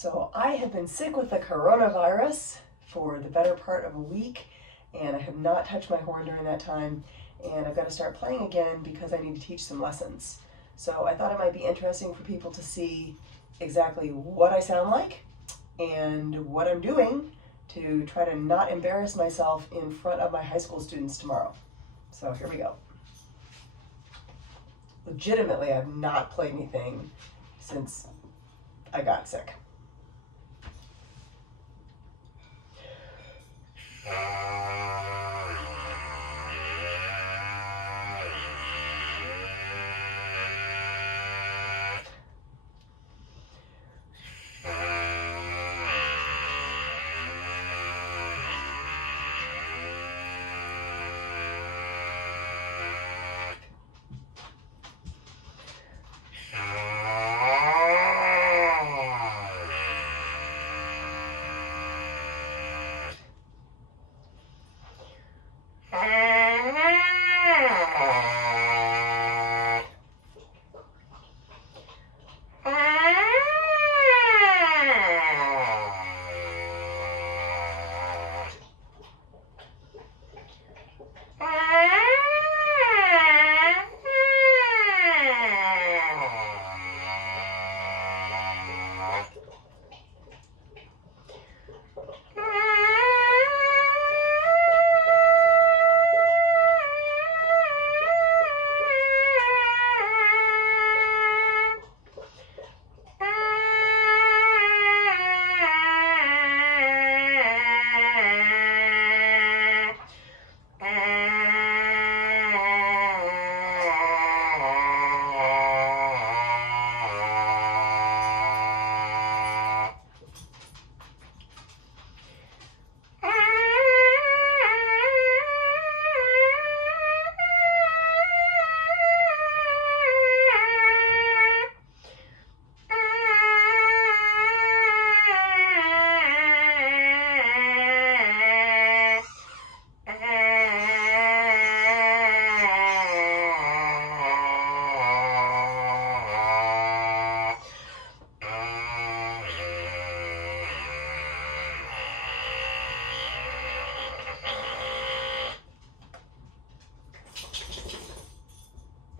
So I have been sick with the coronavirus for the better part of a week, and I have not touched my horn during that time, and I've got to start playing again because I need to teach some lessons. So I thought it might be interesting for people to see exactly what I sound like and what I'm doing to try to not embarrass myself in front of my high school students tomorrow. So here we go. Legitimately, I've not played anything since I got sick.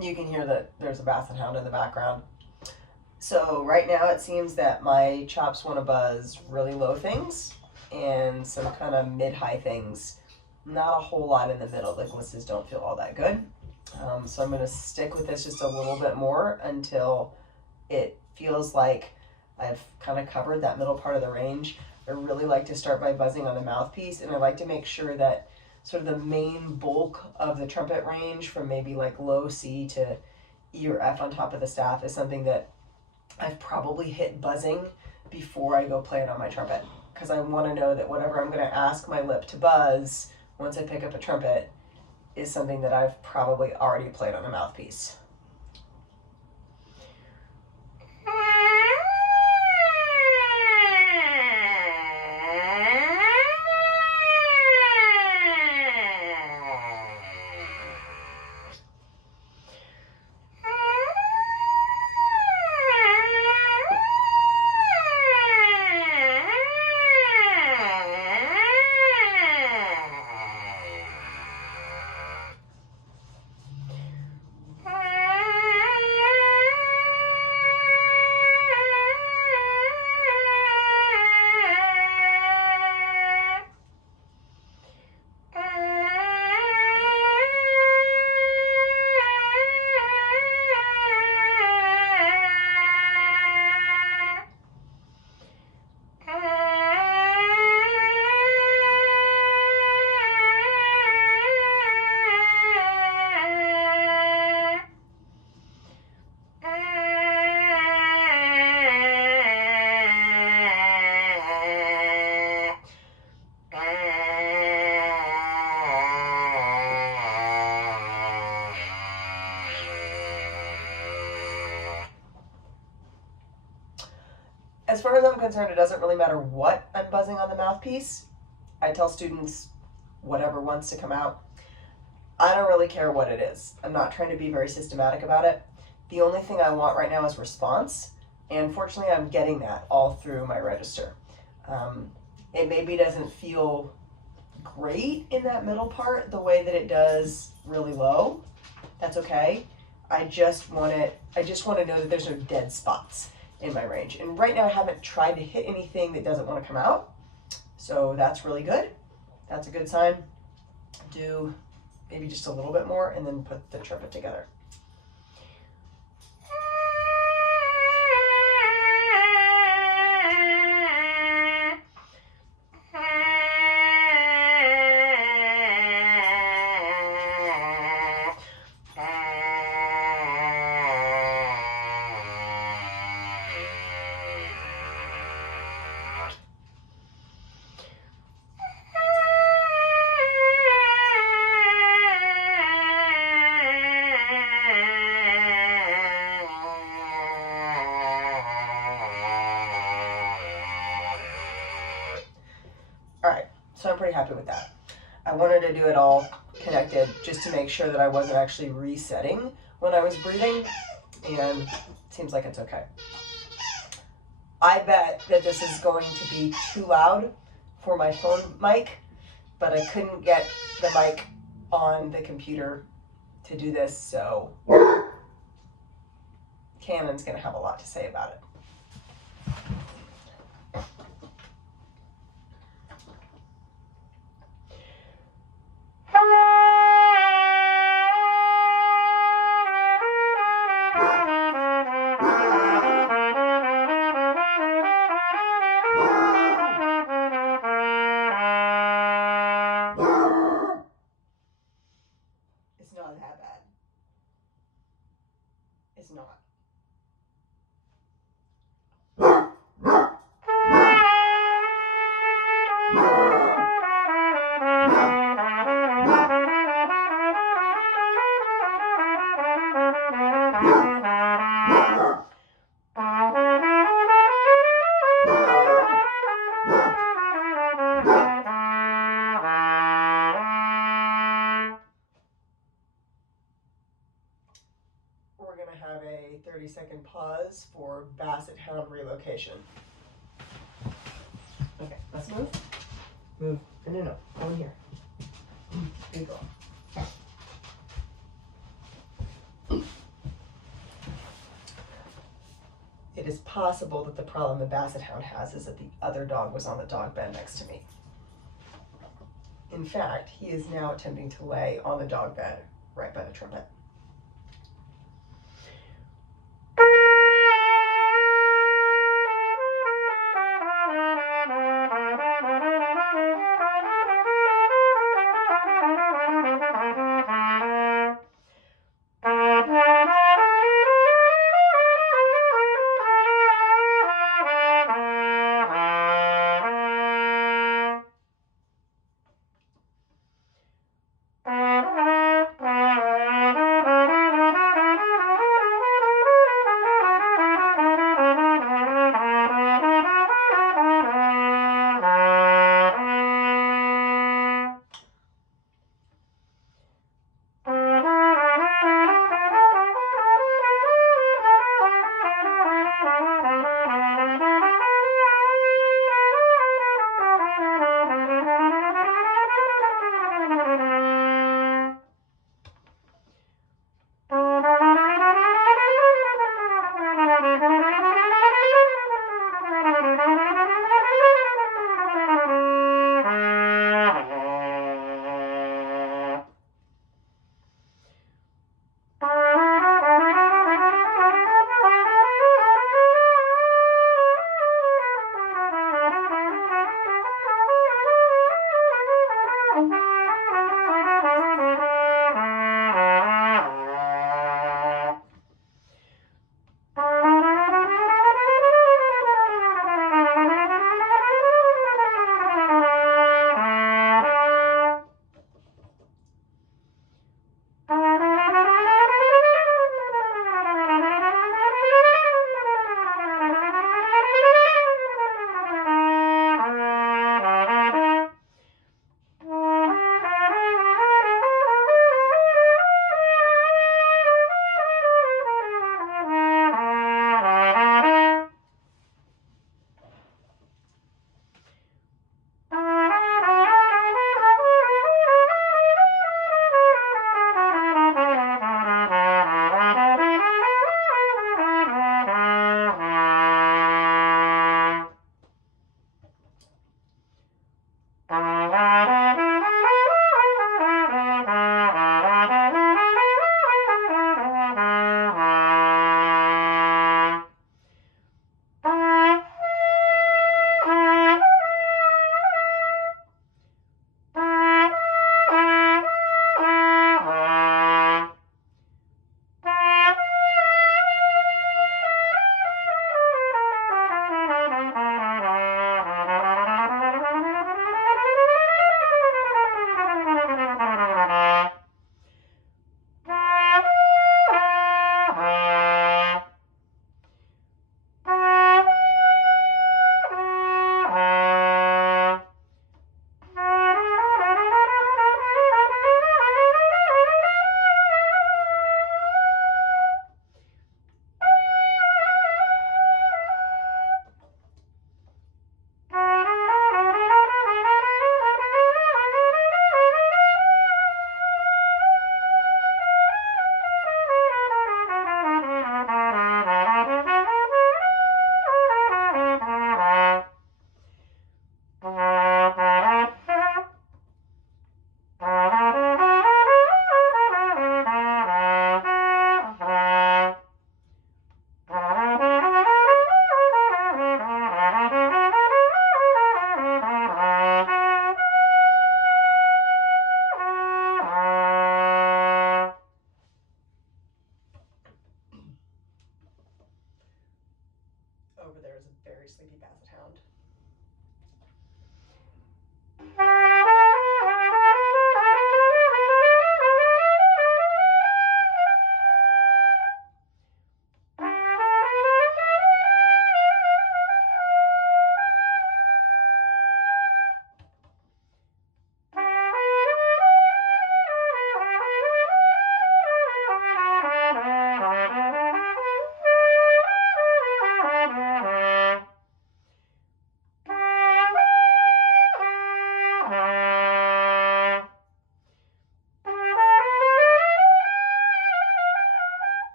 You can hear that there's a basset hound in the background. So right now it seems that my chops want to buzz really low things and some kind of mid-high things. Not a whole lot in the middle. The glisses don't feel all that good. So I'm going to stick with this just a little bit more until it feels like I've kind of covered that middle part of the range. I really like to start by buzzing on the mouthpiece, and I like to make sure that sort of the main bulk of the trumpet range from maybe like low C to E or F on top of the staff is something that I've probably hit buzzing before I go play it on my trumpet, because I want to know that whatever I'm going to ask my lip to buzz once I pick up a trumpet is something that I've probably already played on a mouthpiece. As far as I'm concerned, it doesn't really matter what I'm buzzing on the mouthpiece. I tell students whatever wants to come out. I don't really care what it is. I'm not trying to be very systematic about it. The only thing I want right now is response. And fortunately, I'm getting that all through my register. It maybe doesn't feel great in that middle part the way that it does really low. That's okay. I just want to know that there's no dead spots in my range. And right now I haven't tried to hit anything that doesn't want to come out. So that's really good. That's a good sign. Do maybe just a little bit more and then put the trumpet together. All right, so I'm pretty happy with that. I wanted to do it all connected just to make sure that I wasn't actually resetting when I was breathing, and it seems like it's okay. I bet that this is going to be too loud for my phone mic, but I couldn't get the mic on the computer to do this, so Canon's gonna have a lot to say about it. It's not that bad. It's not. We're going to have a 30-second pause for Basset Hound relocation. Okay, let's move. Move. No. Go in here. Good girl. It is possible that the problem the Basset Hound has is that the other dog was on the dog bed next to me. In fact, he is now attempting to lay on the dog bed right by the trumpet.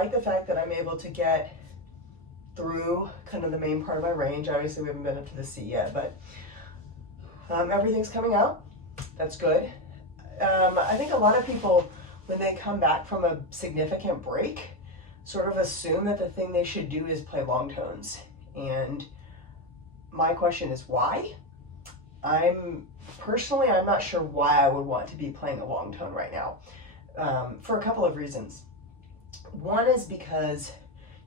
like the fact that I'm able to get through kind of the main part of my range. Obviously we haven't been up to the C yet, but everything's coming out. That's good. I think a lot of people, when they come back from a significant break, sort of assume that the thing they should do is play long tones. And my question is why? I'm not sure why I would want to be playing a long tone right now, for a couple of reasons. One is because,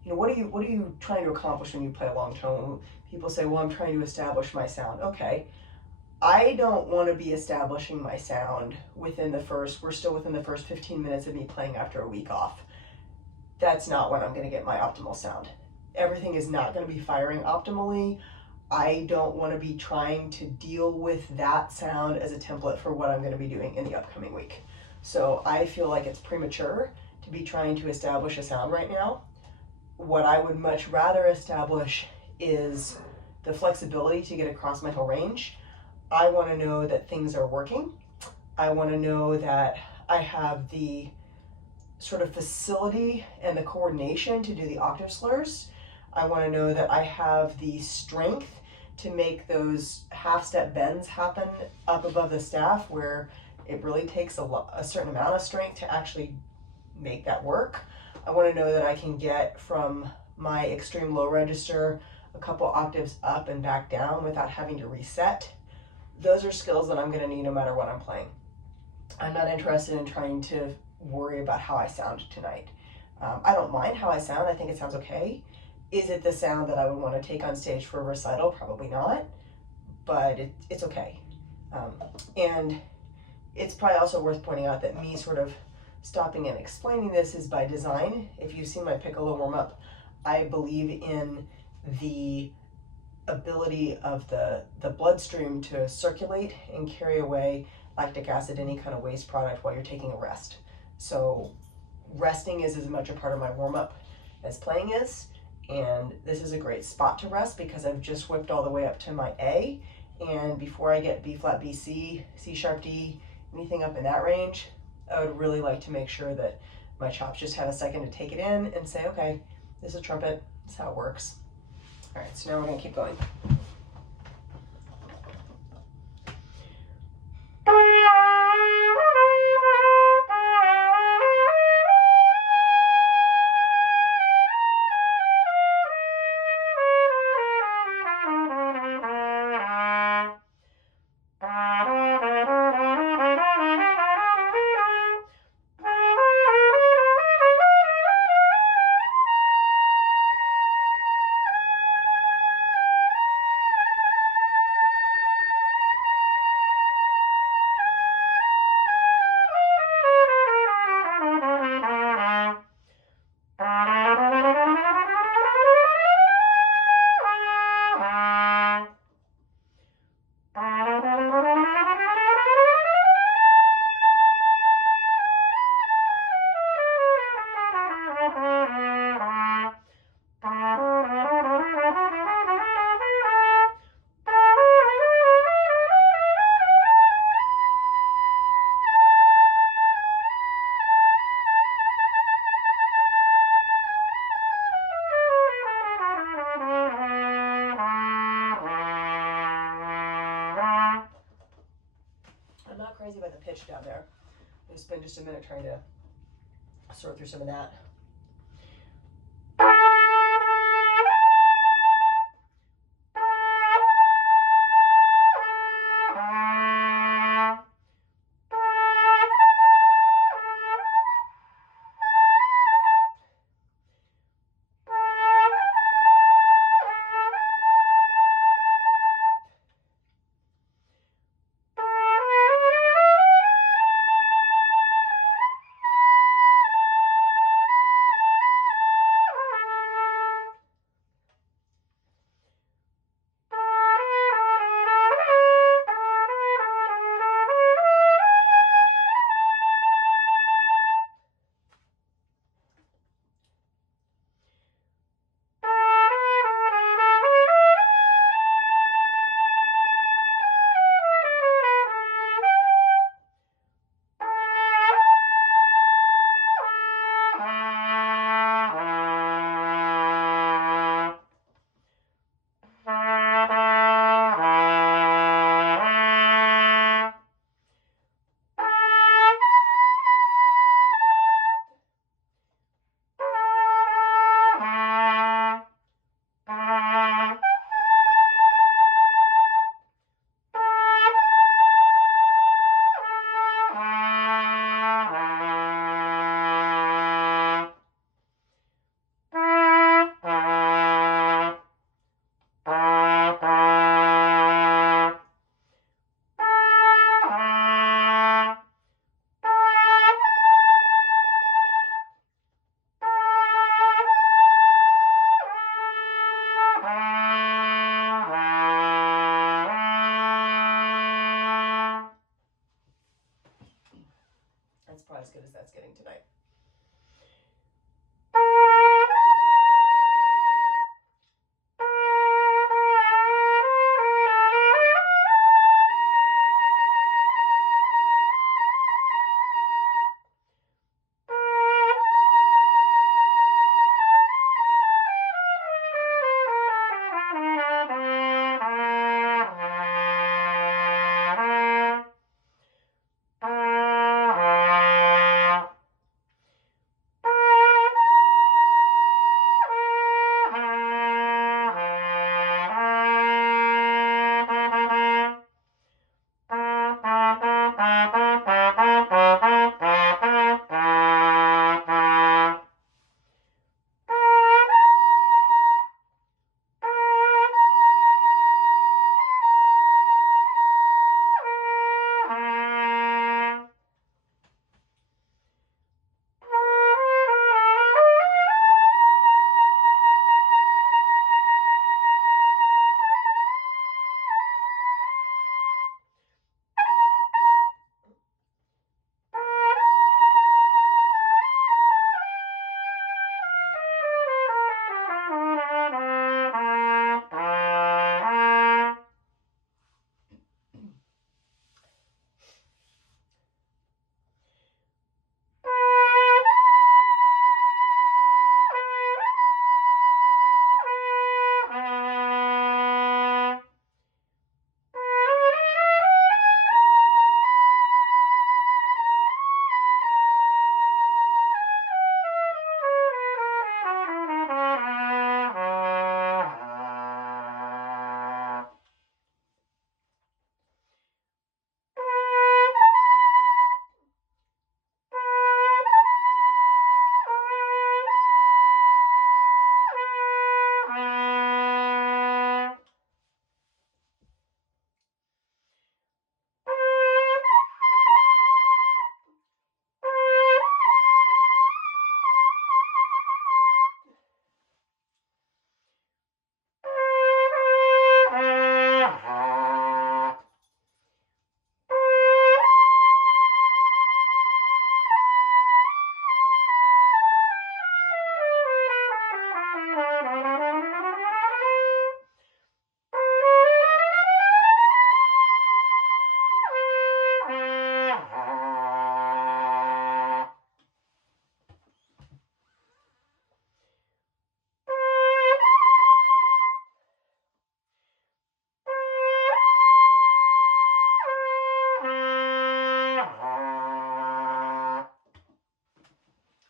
what are you trying to accomplish when you play a long tone? People say, well, I'm trying to establish my sound. Okay. I don't want to be establishing my sound we're still within the first 15 minutes of me playing after a week off. That's not when I'm going to get my optimal sound. Everything is not going to be firing optimally. I don't want to be trying to deal with that sound as a template for what I'm going to be doing in the upcoming week. So I feel like it's premature to be trying to establish a sound right now. What I would much rather establish is the flexibility to get across my whole range. I want to know that things are working. I want to know that I have the sort of facility and the coordination to do the octave slurs. I want to know that I have the strength to make those half-step bends happen up above the staff, where it really takes a certain amount of strength to actually make that work. I want to know that I can get from my extreme low register a couple octaves up and back down without having to reset. Those are skills that I'm going to need no matter what I'm playing. I'm not interested in trying to worry about how I sound tonight. I don't mind how I sound. I think it sounds okay. Is it the sound that I would want to take on stage for a recital? Probably not, but it's okay. And it's probably also worth pointing out that me sort of stopping and explaining this is by design. If you've seen my piccolo warm-up, I believe in the ability of the bloodstream to circulate and carry away lactic acid, any kind of waste product, while you're taking a rest. So resting is as much a part of my warm-up as playing is, and this is a great spot to rest because I've just whipped all the way up to my A, and before I get B flat, B, C, C sharp, D, anything up in that range, I would really like to make sure that my chops just have a second to take it in and say, okay, this is trumpet, this is how it works. All right, so now we're gonna keep going. I'm not crazy about the pitch down there. I'll spend just a minute trying to sort through some of that. That's probably as good as that's getting tonight.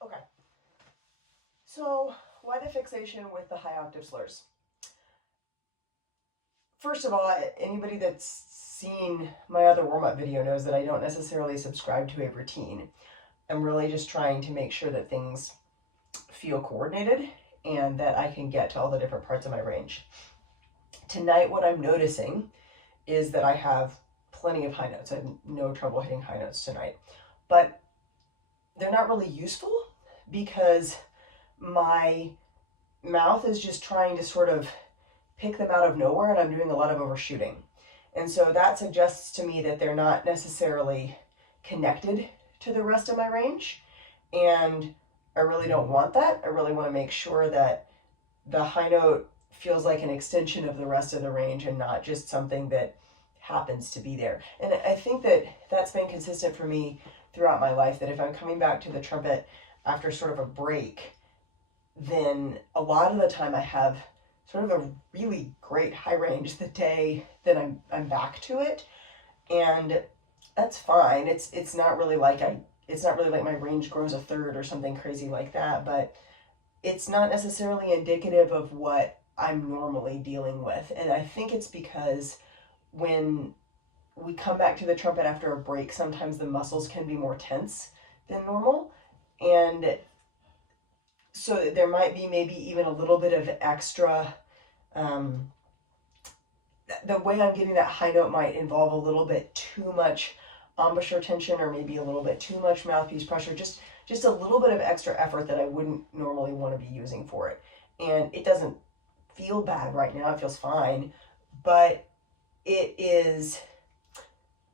Okay. So, why the fixation with the high octave slurs? First of all, anybody that's seen my other warm up video knows that I don't necessarily subscribe to a routine. I'm really just trying to make sure that things feel coordinated and that I can get to all the different parts of my range. Tonight, what I'm noticing is that I have plenty of high notes. I have no trouble hitting high notes tonight, but they're not really useful because my mouth is just trying to sort of pick them out of nowhere, and I'm doing a lot of overshooting. And so that suggests to me that they're not necessarily connected to the rest of my range, and I really don't want that. I really want to make sure that the high note feels like an extension of the rest of the range and not just something that happens to be there. And I think that that's been consistent for me throughout my life, that if I'm coming back to the trumpet after sort of a break, then a lot of the time I have sort of a really great high range the day that I'm back to it, and that's fine. It's not really like my range grows a third or something crazy like that, but it's not necessarily indicative of what I'm normally dealing with. And I think it's because when we come back to the trumpet after a break, sometimes the muscles can be more tense than normal, and so there might be maybe even a little bit of extra, the way I'm getting that high note might involve a little bit too much embouchure tension, or maybe a little bit too much mouthpiece pressure, just a little bit of extra effort that I wouldn't normally want to be using for it. And it doesn't feel bad right now. It feels fine, but it is.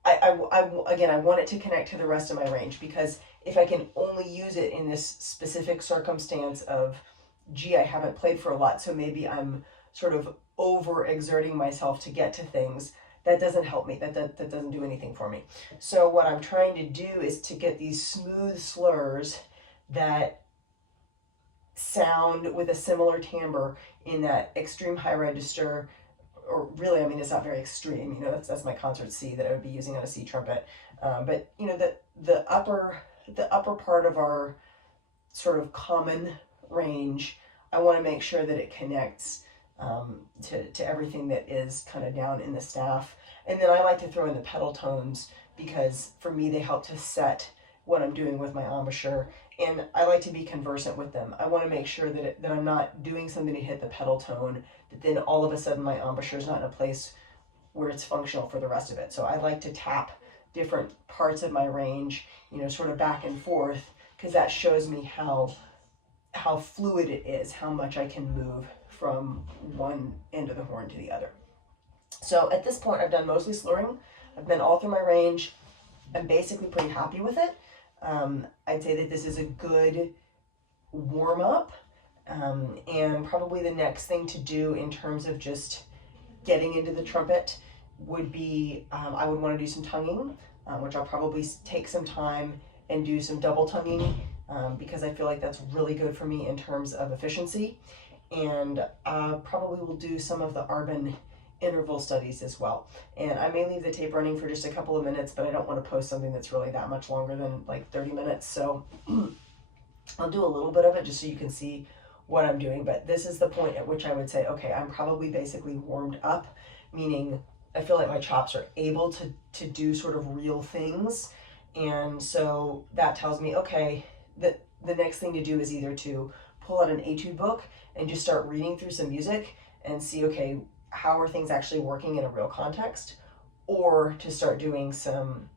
Again, I want it to connect to the rest of my range, because if I can only use it in this specific circumstance of, gee, I haven't played for a lot, so maybe I'm sort of over exerting myself to get to things, that doesn't help me. That doesn't do anything for me. So what I'm trying to do is to get these smooth slurs that sound with a similar timbre in that extreme high register, or really, I mean, it's not very extreme. You know, that's my concert C that I would be using on a C trumpet. But you know, the upper part of our sort of common range, I want to make sure that it connects to everything that is kind of down in the staff. And then I like to throw in the pedal tones, because for me they help to set what I'm doing with my embouchure, and I like to be conversant with them. I want to make sure that I'm not doing something to hit the pedal tone that then all of a sudden my embouchure is not in a place where it's functional for the rest of it. So I like to tap different parts of my range, you know, sort of back and forth, because that shows me how fluid it is, how much I can move from one end of the horn to the other. So at this point, I've done mostly slurring. I've been all through my range. I'm basically pretty happy with it. I'd say that this is a good warm up, and probably the next thing to do in terms of just getting into the trumpet would be, I would want to do some tonguing, which I'll probably take some time and do some double tonguing, because I feel like that's really good for me in terms of efficiency. And probably will do some of the Arbin interval studies as well. And I may leave the tape running for just a couple of minutes, but I don't want to post something that's really that much longer than like 30 minutes. So I'll do a little bit of it just so you can see what I'm doing. But this is the point at which I would say, okay, I'm probably basically warmed up, meaning I feel like my chops are able to do sort of real things. And so that tells me, okay, that the next thing to do is either to pull out an etude book and just start reading through some music and see, okay, how are things actually working in a real context, or to start doing some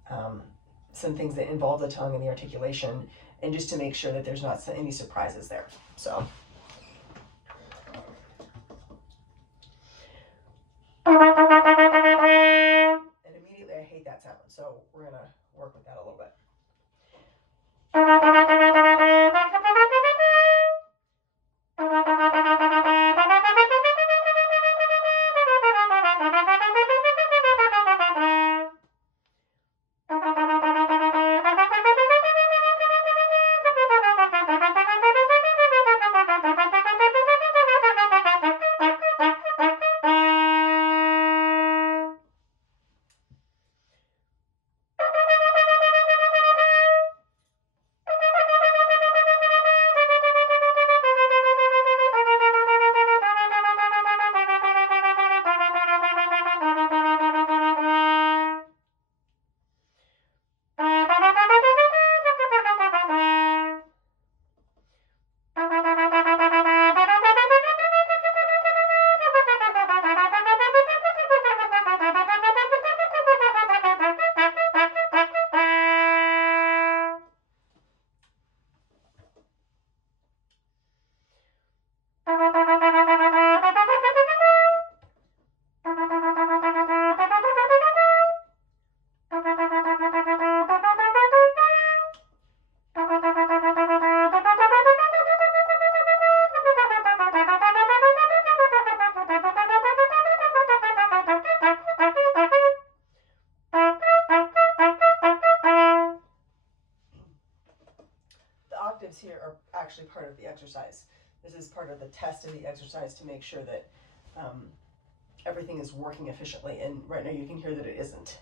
things that involve the tongue and the articulation, and just to make sure that there's not any surprises there. So. And immediately I hate that sound, so we're gonna work with that a little bit. Here are actually part of the exercise. This is part of the test of the exercise to make sure that everything is working efficiently, and right now you can hear that it isn't.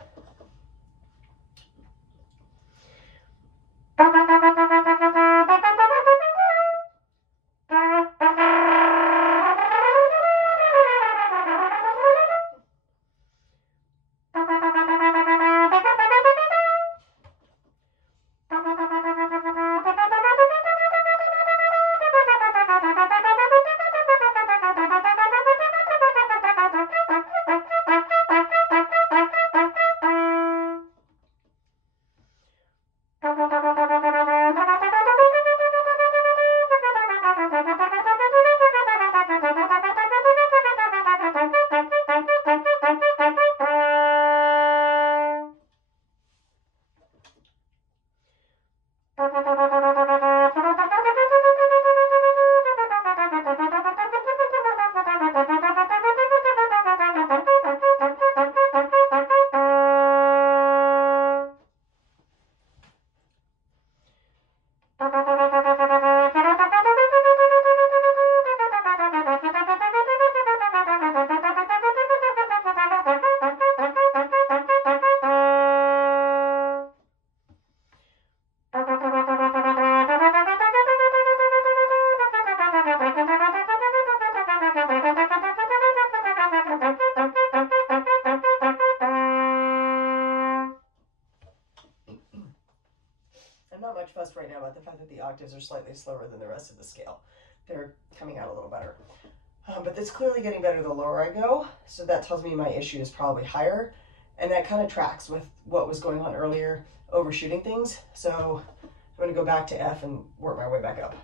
fussed right now about the fact that the octaves are slightly slower than the rest of the scale. They're coming out a little better. But it's clearly getting better the lower I go, so that tells me my issue is probably higher, and that kind of tracks with what was going on earlier, overshooting things. So I'm going to go back to F and work my way back up.